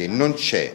che non c'è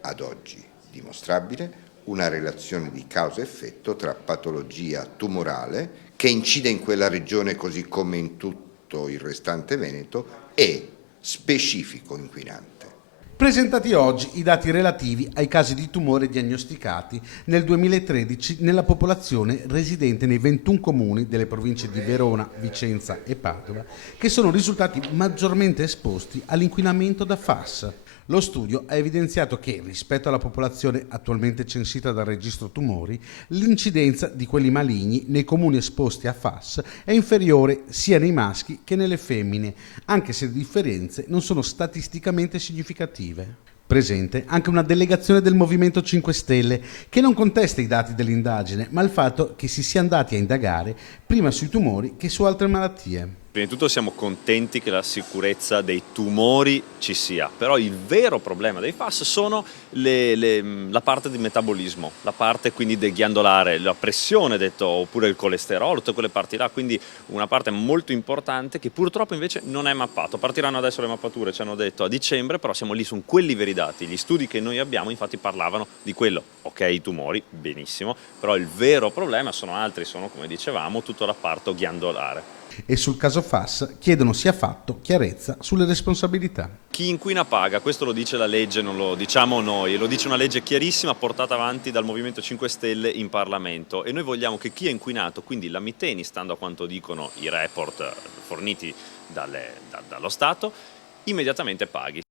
ad oggi dimostrabile una relazione di causa-effetto tra patologia tumorale che incide in quella regione così come in tutto il restante Veneto e specifico inquinante. Presentati oggi i dati relativi ai casi di tumore diagnosticati nel 2013 nella popolazione residente nei 21 comuni delle province di Verona, Vicenza e Padova, che sono risultati maggiormente esposti all'inquinamento da FAS. Lo studio ha evidenziato che, rispetto alla popolazione attualmente censita dal registro tumori, l'incidenza di quelli maligni nei comuni esposti a FAS è inferiore sia nei maschi che nelle femmine, anche se le differenze non sono statisticamente significative. Presente anche una delegazione del Movimento 5 Stelle che non contesta i dati dell'indagine, ma il fatto che si sia andati a indagare prima sui tumori che su altre malattie. Prima di tutto siamo contenti che la sicurezza dei tumori ci sia, però il vero problema dei FAS sono la parte di metabolismo, la parte quindi del ghiandolare, la pressione detto, oppure il colesterolo, tutte quelle parti là, quindi una parte molto importante che purtroppo invece non è mappato. Partiranno adesso le mappature, ci hanno detto a dicembre, però siamo lì su quelli veri dati. Gli studi che noi abbiamo infatti parlavano di quello, ok, i tumori, benissimo, però il vero problema sono altri, sono come dicevamo tutto l'apparto ghiandolare. E sul caso FAS chiedono sia fatto chiarezza sulle responsabilità. Chi inquina paga, questo lo dice la legge, non lo diciamo noi, lo dice una legge chiarissima portata avanti dal Movimento 5 Stelle in Parlamento e noi vogliamo che chi ha inquinato, quindi la Miteni, stando a quanto dicono i report forniti dallo Stato, immediatamente paghi.